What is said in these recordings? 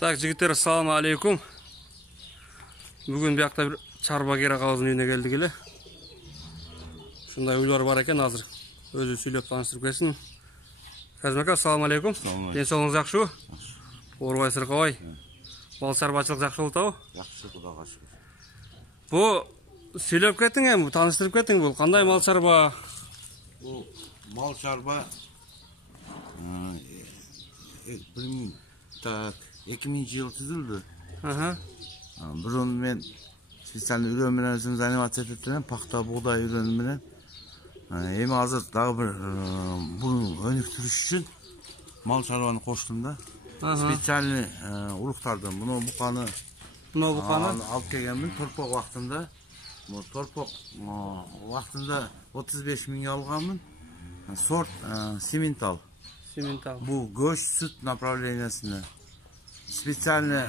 Так, жігіттер, ассаламу алейкум. Бүгін бияқта бір чарба кері ағабыздың үйіне келдік еле. Шындай үйлер бар екен, азыр өзі сөйлеп таныстырып келсін. Қазмака, ассаламу алейкум. Денсаулығыңыз жақсы? Орбай сырқабай. Мал шаруашылық жақсы болды ау? Жақсы, Құдаға шүкір. Бұл сөйлеп кеттің әм, таныстырып кеттің бұл. Қандай мал шаруа? Бұл мал шаруа 2000 жыл түзілді. Бұрын мен специальный үйренменен өзіміз анимация ететінен, пақта бұғдай үйренменен. Емі азыр дағы бір бұның өніктіріш үшін мал шаруаны қоштым да. Специальный ұрықтардым. Бұны бұқаны алып келгенмін торпақ уақытында. Торпақ уақытында 35 000 алғанмын. Сорт сементал. Бұл көш сүт направлениясына. Специальный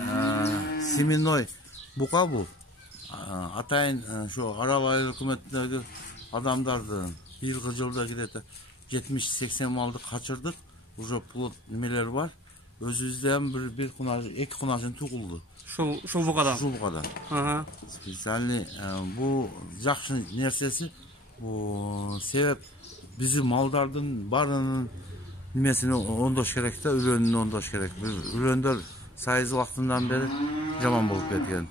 семенной бұқа бұл. Атайын Арал айыр үкіметтегі адамдарды биылғы жылда келеді 70-80 малды қачырдық. Уже плод немелер бар. Өзімізден екі құнажын туғылды. Шул бұқадан? Шул бұқадан. Специальный бұл жақшы нәрсесі. Себеп бізді малдардың барының немесіне ондош керек та, үлөнін ондош керек. Үлөндер сайыз уақытынан бері жаман болып кеткен.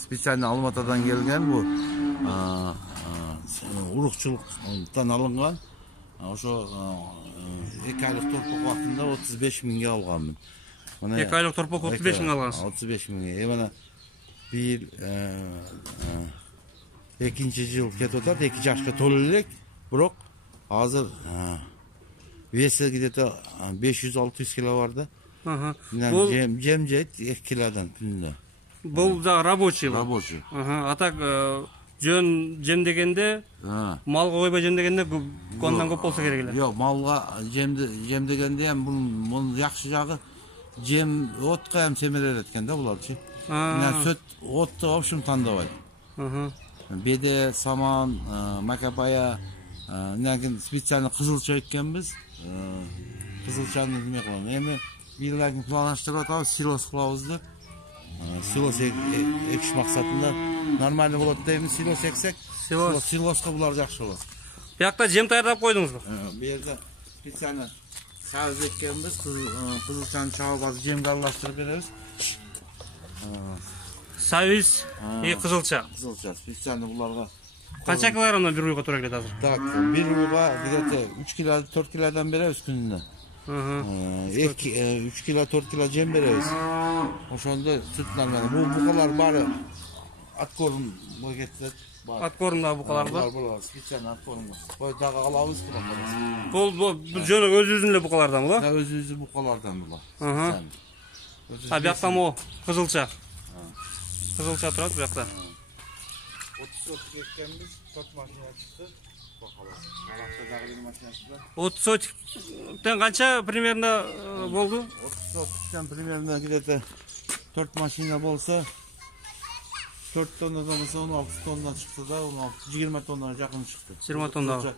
Специальный Алматадан келген бұл ұрықшылықтан алынған. Ошо 2 айлық торпақ уақытында 35 000 алғанмын. 2 айлық торпақ 35 000 алғансыз? 35 000. Емана бір екінші жыл кетіп отады, 2 жашқа толылық. Бірақ азыр весі где-то 500-600 кило барды. Жем жейт 2 килодан күнінде. Бұл да рабочий? Рабочий. Атак жем дегенде, малға қойбай жем дегенде ондан көп болса керек еле? Жоқ, малға жем дегенде бұның жақсы жағы жем отқа семерер еткен да бұлар. Сөт отты общем таңдабай. Беде, саман, макапая, специально қызылша өткенбіз. Қызылшаны деме қылын. Емі биылдардың планаштырып атау, силос қылауыз деп. Силос екіш мақсатында нормальный болады дейміз. Силос ексек, силосқа бұлар жақшы болады. Бияқта жем тайырдап қойдыңыз ба? Берді специально сағыз еткенбіз. Қызылшаны шауып азы жемді араластырып береміз. Сәуіз, қызылша? Қызылша, специально бұларға. Қанша килограммдан бір ұйға тұра келеді азыр? Так, бір ұйға 3-4 килодан береміз күніне. 3 кило, 4 кило жем береміз. Ошонда сүт нормально. Бұл бұқалар бары аткорын бұл кетті. Аткорында бұқалар ба? Бұл специально аткорын. Бұл дағы қалауыз бұқалар. Бұл жөні өз-өзінле бұқалардан бұла? Өз-өзі бұқалардан бұла. Бияқта мұ қызылша? Қызылша тұрады бияқта? 30 кеткенбіз, 4 машина шықты. 30 сотиктен қанша примерно болды? 30 сотиктен примерно где-то 4 машина болса, 4 тоннадан болса 16 тонна шықты да, 20 тонна жақын шықты. 20 тонна.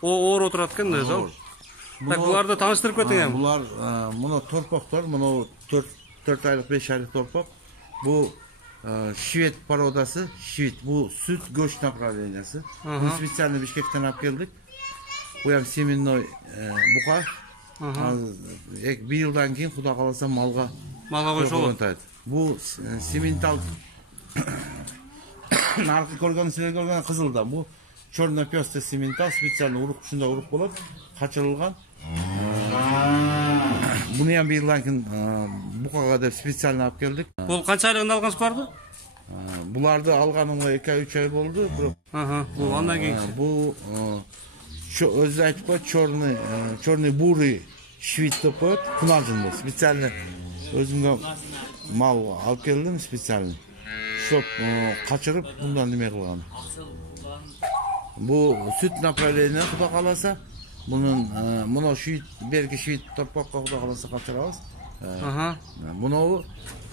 Оор отырады кен да, жау? Так, бұларды таныстырып көтің әм? Бұлар, мұны торпақтар, мұны 4 айлық, 5 айлық торпақ. Бұл швед породасы, швед, бұл сүт göç направлениясы. Бұл специально Бишкектен алып келдік. Бұям семенной бұқа. Bir yıldan кейін Құда қаласа малға қойшы болады. Бұл сементал нарқы көрген, сілер көрген қызылда. Бұл черно-пёстый сементал, специально ұрық үшінде ұрық болады, қачырылған. Бұны ем bir yıldan кейін бұқаға деп специально алып келдік. Бұл қанша айлығында алғансы барды? Бұларды алғанымға 2-3 ай болды. Бұл андан кейін? Бұл өзі айтып қой, черный бурый швид деп қойды, құнажын бұл. Специально өзімге мал алып келдім, специально. Чтоб қачырып, бұндан деме қылған. Бұл сүт направление Құда қаласа. Мұны бергі швид торпаққа Құда қаласа қачырамыз. Мұны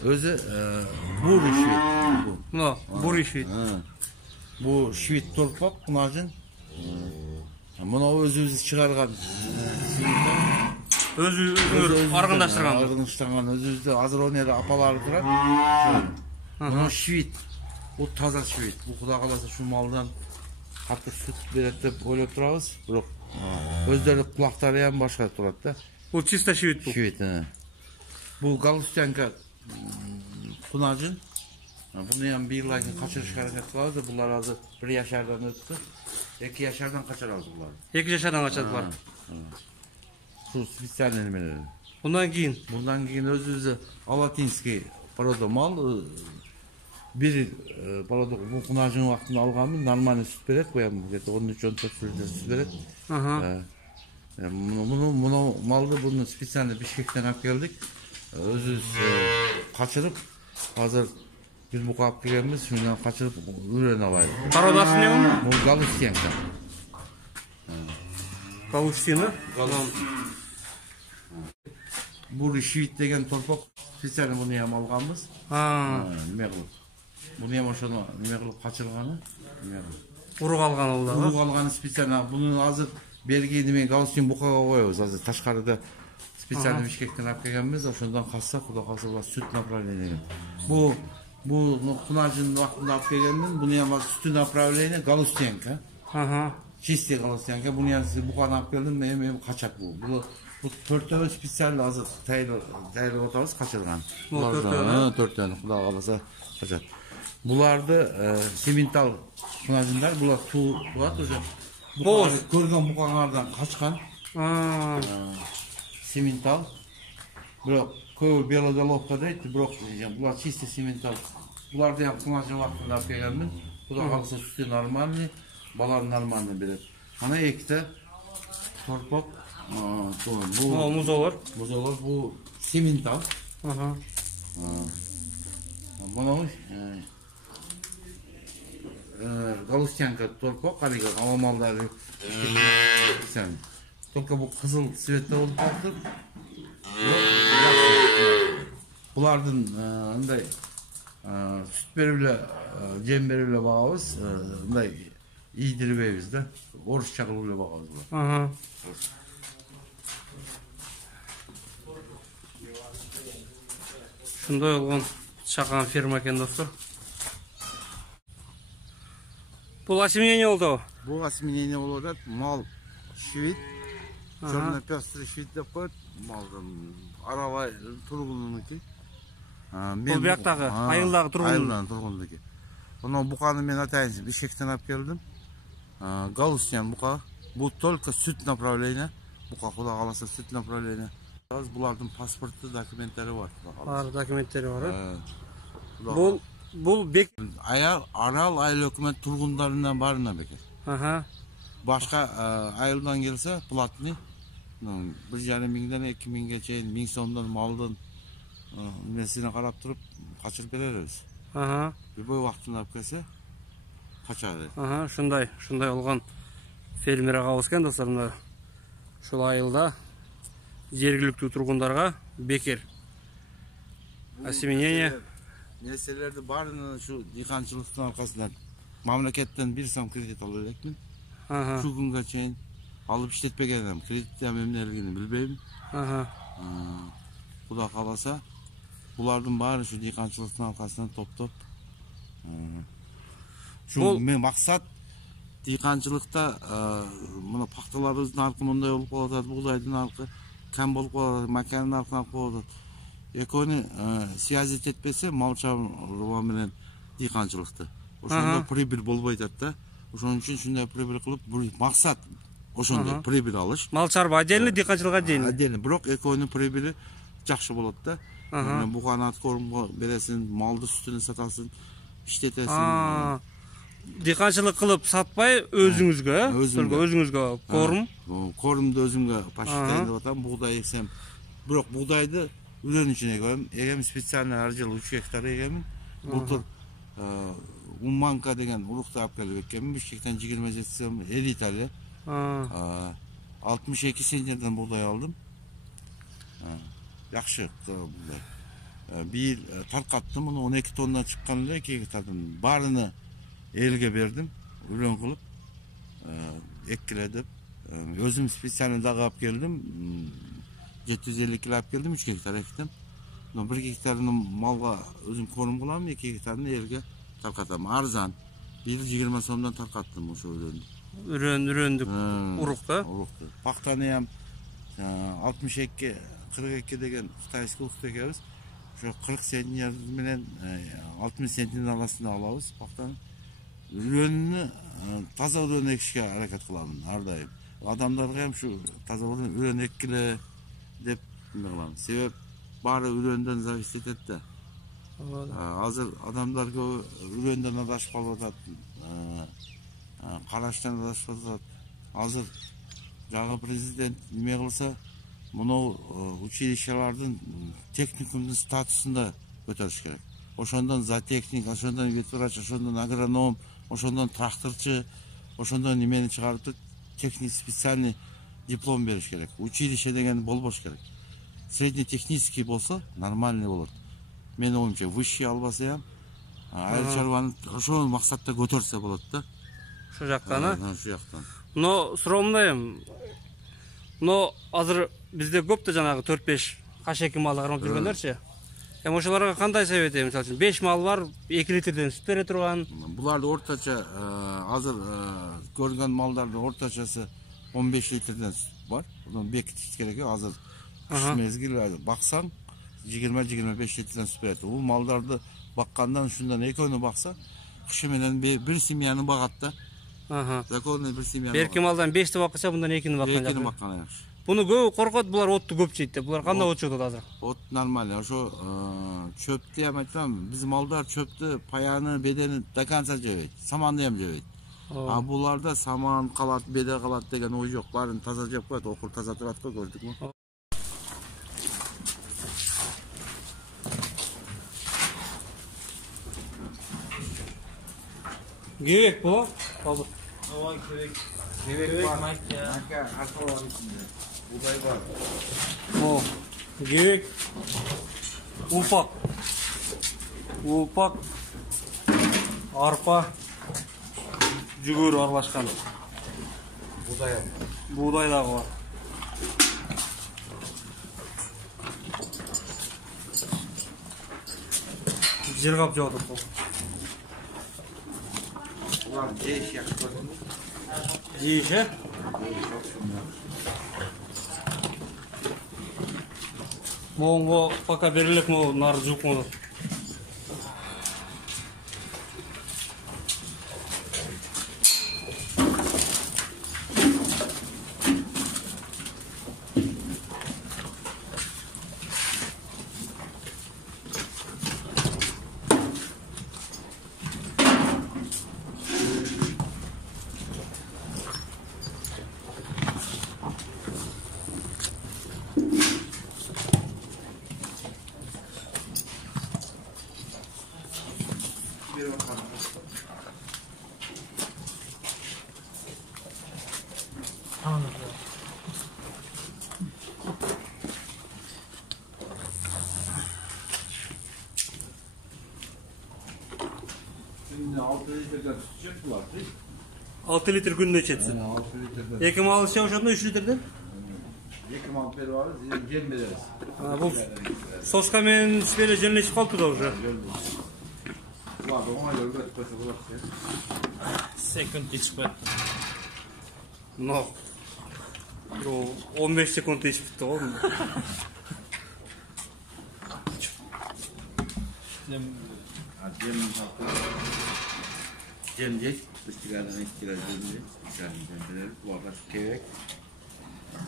өзі бурый швид. Бурый швид. Бұл швид торпақ, құнажын. Мұны өзі шығарған. Өзүңөр аргындаштырган. Аргындаштырган өзүбүздө азыр он эле апалары турат. Мына швид. Бул таза швид. Бул Кудай кааласа ушул малдан катык сүт берет деп ойлоп турабыз. Бирок өздөрү кулактары ham башка турат да. Бул чисто швид бул. Швид. Бул галустянка кунажын. Буну ham бир айга качырышка аракет кылабыз. Булар азыр 1 жашардан өттү. 2 жашардан качырабыз буларды. 2 жашардан качат булар. Şu spesialini nemeleri. Bundan keyin özümüzde Alatinski poroda mal bir poroda bu kunajın vaktinde algamın normal süt beret koyamın. 13-14 litre süt beret. Bunu malda bunu spesialini Bişkek'ten alıp geldik. Özümüz kaçırıp hazır bir buka alıp gelmişiz. Şundan kaçırıp ürün alaydı. Parodası ne onun? Bu Galustyanka. Galustyanı? Bu şivit degen torpak spesialini bunu ham alganmiz. Nima qilib? Buni ham o'sha nima qilib qachirilgani? Urug' algan oldu. Urug' algani spesialini. Buni hozir belgiyni men Galustyan buqaga qo'yamiz. Hozir tashqarida spesialni Bishkekdan olib kelganmiz. O'shandan qassa, xudo xohlasa ular süt направление. Bu Qunajin vaqtida olib kelgandim. Buni ham süt направление Galustyanka. Чистый Galustyanka. Buni ham buqani olib keldim. Men qaçak bu. Bu 4 tane spesialni hozir tayyorlab o'tamiz qachirilgan. 4 tane xudo qalasa qachat. Bularni semental kunajinlar, bular tuvat o'sha. Ko'rgan buqalardan qochgan. Semental. Biroq ko'p belodolobka deydi, biroq bular чистый semental. Bularni ham kunajin vaqtida olib kelganman. Xudo qalasa sütü normalniy, balar normalniy beradi. Mana ikkita torpaq bu muzolar. Muzolar bu semental. Bunu Galustyanka torpaq haliga amalları sen. Только bu kızıl svetde olup kaldı. Bulardan андай süt beribile, jem beribile bağımız, андай iydiribeybiz de. Orusça kılıyla bağımız bular. Şunday olgan çakan firma ekan dostlar. Bu осеменение oldu o? Bu осеменение oldu. Mal şivit. Черный пестрый şivit деп koydu. Maldan araba turgununki. Bu biyaktagı, ayıldagı turgun. Ayıldan turgununki. Onu buqanı men atayın. Bishkekten olib keldim. Galustyan buqa. Bu только süt направление. Buqa xudo qalasa süt направление. Bulardan pasportu, dokumentleri var. Var, dokumentleri var. Bu bek Aral ayıl hükümet turgunlarından barına bekir. Başka ayıldan gelse platni 1,5 mingden 2 minge çeyin 1000 so'mdan maldan mesine qarab turib qaçırıp bereriz. Bir boy vaqtini olib kelsa qaçadi. Shunday olgan fermerga qavuskan dostlarımlar. Şol ayılda жергиликтүү тургундарга бекер осеменение нерселерди баарын şu дыйканчылыктын аркасынан мамлекеттен 1 сом кредит алып элекмин. Şu күнгө чейин алып иштетпегенмин. Кредитте эмнелигин билбейм. Куда каласа булардын баары şu дыйканчылыктын аркасынан топтоп. Şu мен максат дыйканчылыкта мына пакталарыбыздын аркы мындай болуп калат, бугдайдын аркы kam bolup kalır, makinenin altına koyulur. Ekoni siyazet etmese mal çavrama bilen yıkancılıktı. Oşunda pribir bolbaydı da. Oşunun için şunda pribir kılıp maksat oşunda pribir alış. Mal çarba adeli yıkancılığa adeli. Adeli. Bırak ekoni pribiri жақсы болады да. Bu kanat korum beresin, maldı sütünü satasın, işletesin. Dikkaçılık kılıp satpay özünüzge, özünüzge korum. Korumda özümge paşıktayında batam, buğday eksem. Bırak buğdaydı ürün içine koyayım. Egem spesialini her yıl 3 hektar egemin. Bultur Ummanka degen urukta apkalı bekkemin. Bishkekten 20 etsem 50 tane. 62 senterden buğday aldım. Yaxşı buğday. Bir tarqattım, onu 12 tondan çıkkanında 2 hektardan barını elge berdim, ürün kılıp, ekkiledim. Özüm spesialini dağı alып geldim. 750 kilo alып келдім, 3 гектар ектім. 1 гектарын малға өзім корм қыламын, 2 гектарын елге тарқатамын. Арзан. Биыл 20 сомдан тарқаттым ошо үрөнді. Үрөндүк урукта. Урукта. Пақтаны ям 62-42 деген қытайский урукта екебіз. Ошо 40 центнер менен 60 центнер арасында алабыз пақтаны. Үрөнүнү таза үрөн экишке аракет кыламын ар дайым. Адамдарга ham şu таза үрөн эккиле деп кыламын. Себеп баары үрөндөн зависит этет да. Азыр адамдар көп үрөндөн адашып калып атат. Караштан адашып атат. Азыр жаңы президент неме кылса, мынау училищелардын техникумдун статусунда көтөрүш керек. Ошондон зоотехник, ошондон ветврач, ошондон агроном, ошондон тракторчу, ошондон немени чыгарып техник специальный диплом бериш керек. Училище деген болбош керек. Среднетехнический болсо нормальный болот. Мен оюмча высший албаса ham айыл чарбаны ошол максатта көтөрсө болот да. Ошо жактан, Ошо жактан. Но суроомундай эми. Но азыр бизде көп да жанагы 4-5 кашеки малды кармап жүргөндөрчү. Эми ошолорго кандай совет эми, мисалы үчүн 5 мал бар, 2 литрден сүт бере турган. Буларды орточо азыр көргөн малдардын орточосу 15 литрден сүт бар. Буну бекитиш керек. Азыр кыш мезгил баксаң 20-25 литрден сүт берет. Бул малдарды баккандан ушундан экөөнү бакса, кышы менен бир семьяны багат да. Законный бир семьяны. Берки малдан 5ти бакса, мындан 2ни баккан жакшы. 2ни баккан жакшы. Буну көп коркот, булар отту көп жейт деп. Булар кандай от жейт азыр? От нормально. Ошо чөптү ham айтам, биз малдар чөптү, паяны, бедени до конца жебейт. Саманды ham жебейт. А буларда саман калат, беде калат деген ой жок. Баарын таза жеп коет, окур таза турат го, көрдүкмү? Кебек бу? Алды. Ой, Kebek var. Maka arpa var içinde. Buğday var. O, kebek, upak, arpa, жүгөр аралашкан. Buğday дагы бар. Жыргап жатып. Ulan değiş yakışmadın mı? Жейиш, э? Моңго пока берилек, могу нары жук болот. Şimdi 6 litreden süt var. 6 litr күндө içetsin. 6 litreden. 2 mal içe ошондо 3 litrден. 2 mal peri var, gel bereriz. Бул соска менен ишпеле жөнлөшүп калыптыр да уже. Var, ona göre götürmesi bulak. Секунд içip. Но 15 секунд içip bitti oğlum. Cemcek, istigadan istiga cemcek, cemcek, bu arada kevek,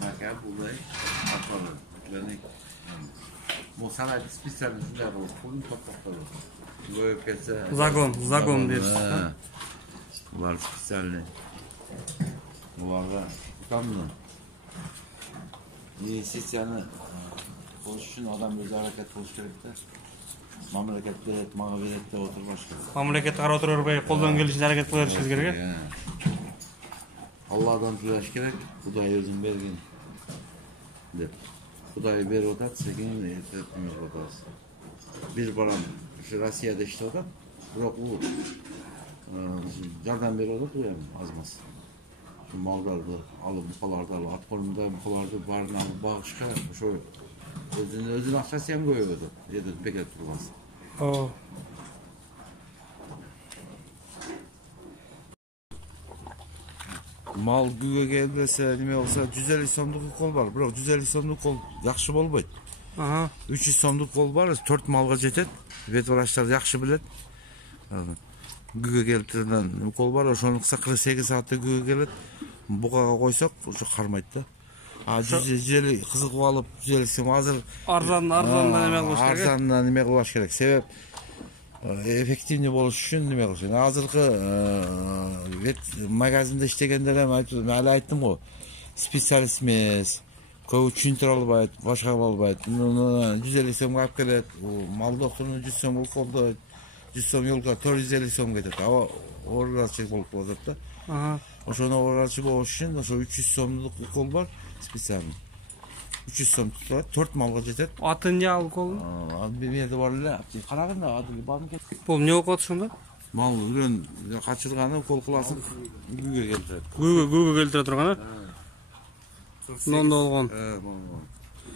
maka, buğday, arpalı, bu sana spesial şunlar olur, kulun toprakları. Böyle kese. Zagon deriz. Bunlar spesialli. Bunlarda tutamlı. İnvestisiyanı buluş için adam öz hareket buluş gerektir. Mamlaket devlet, mağavirette otur başka. Mamlaket qarab turarбай, қолдан келишинче hareket кыла беришибиz керек, э? Allah'dan tulaş gerek, Kuday özün bergin. Dep. Kuday beri otat, sekin etimiz otas. Bir baran, şu Rossiyada işte otat. Bırak bu, jardan beri otat, uyam azmaz. mallardı alıp bukalardı alıp at kolunda bukalardı barına alıp bağışka şu özün akçası hem koyuyordu. Yedi beket durmaz. Oo. Mal güge gelmese nime olsa 150 so'mduk kol var. Biroq 150 so'mduk kol yaxshi bo'lmaydi. Aha. 300 so'mduk kol var, 4 malga жетет. Ветврачтар yaxshi biladi. Güge keltirген kol var, ошону кыса 48 saatda güge келет. Бугага койсок, ошо кармайт да. 150 кызыгып алып 150 сом азыр Арзандан неме кылыш керек. Арзандан неме кылыш керек. Себеп эффективный болуш үчүн неме кылыш керек. Азыркы вет магазинде иштегендер эми али айттым го. Специалист эмес, көп түшүндүрө албайт, башка болбойт. 150 сомго алып келет. Мал докторуна 100 сом колдойт. 100 сом юлга 450 сом кетет. Аба ооргачы болуп калат да. Ага. Ошону ооргачы болуш үчүн ошо 300 сомдук укол бар, специальный. 300 сом tutulur, 4 malga жетет. Аты не ал кол? Бемеде бар эле. Караганда аты барын кет. Бул не окот ошондо? Мал үлгөн качырганы кол кыласын күгө келтирет. Күгө келтире турган, Нонда болгон.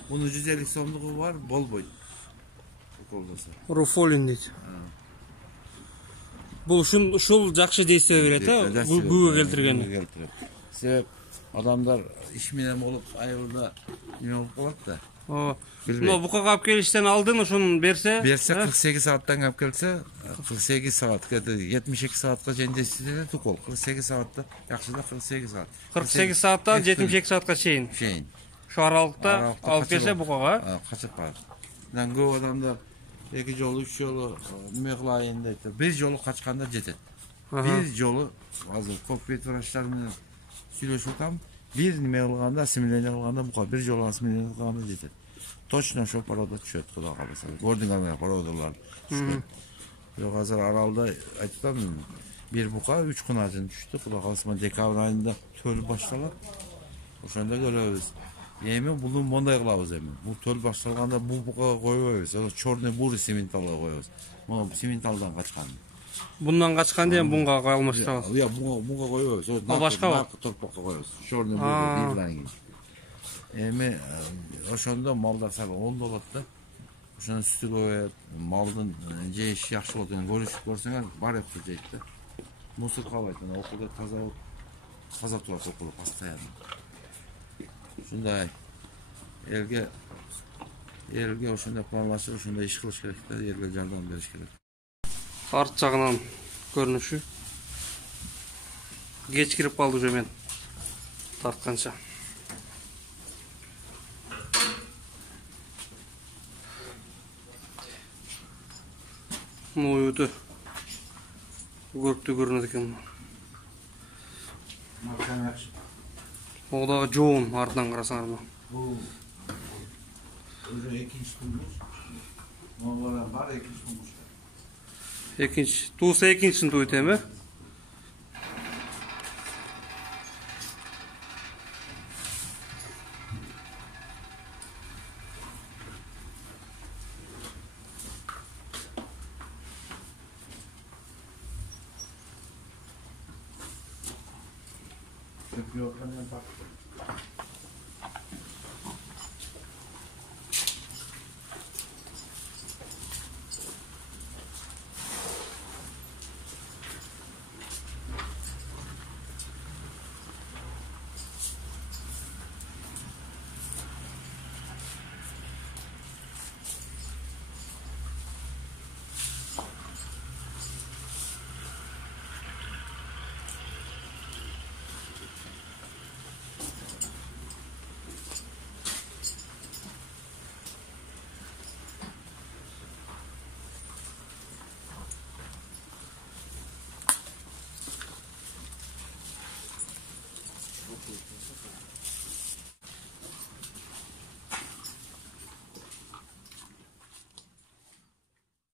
Мунун 150 сомдугу бар, болбойт. Уколдосо. Руфолин дейт. Бул ушул жакшы действие берет, күгө келтиргени. Себеп адамдар иш менен болуп айылда неме болуп калат да. Но букага алып келиштен алдын ошону берсе 48 сааттан алып келсе 48 саат 72 саатка жендесиде укол 48 саатта жакшыда 48 саат 48 сааттан 72 саатка чейин ошо аралыкта алып келсе букага качып барат. Көп адамдар 2 жолу 3 жолу неме кылайын дейт. Bir жолу качканда жетет. Bir жолу азыр көп ветврачтар менен сүйлөшүп атам. Bir неме кылганда, ассимиление кылганда бука bir жолу ассимиление кылганда жетет. Точно ошо порода түшөт, Кудай кааласа. Көрдүң ана породалар түшкөн. Бирок азыр аралда айтам, bir бука 3 кунажын түштү. Кудай кааласа декабрь айында төл башталат. Ошондо көрөбүз. Эми буну мондай кылабыз эми. Бул төл башталганда бул букага койбойбуз. Чорный бурый сименталга коебуз. Могу сименталдан качкан. Bundan kaçkan diye bunga koy almıştınız. Ya bunga koyuyoruz. O başka var. Torpakka koyuyoruz. Şorunu burada birlerini. Emi oşonda malda salı 10 dolatda. Oşonun sütü koyuyor. Malın jeyiş yaxşı olduğunu görürsünüz. Bar yaptı jeydi. Musur kalaydı. Okulda taza turat okulu pastayan. Şunday elge oşonda planlaşır, oşonda iş kılış gerek. Elge jardan beriş gerek. Art жағынан көрүнүшү. Geç kirip kaldı уже мен тартқанша. Ну өтө көрктүү көрүнөт экен. Одағы жоон артынан карасаңар мына. Бул уже экинчи күнбүз. Могула бар экинчи күнбүз. Экинчи, туысы экинчисин туйт эми.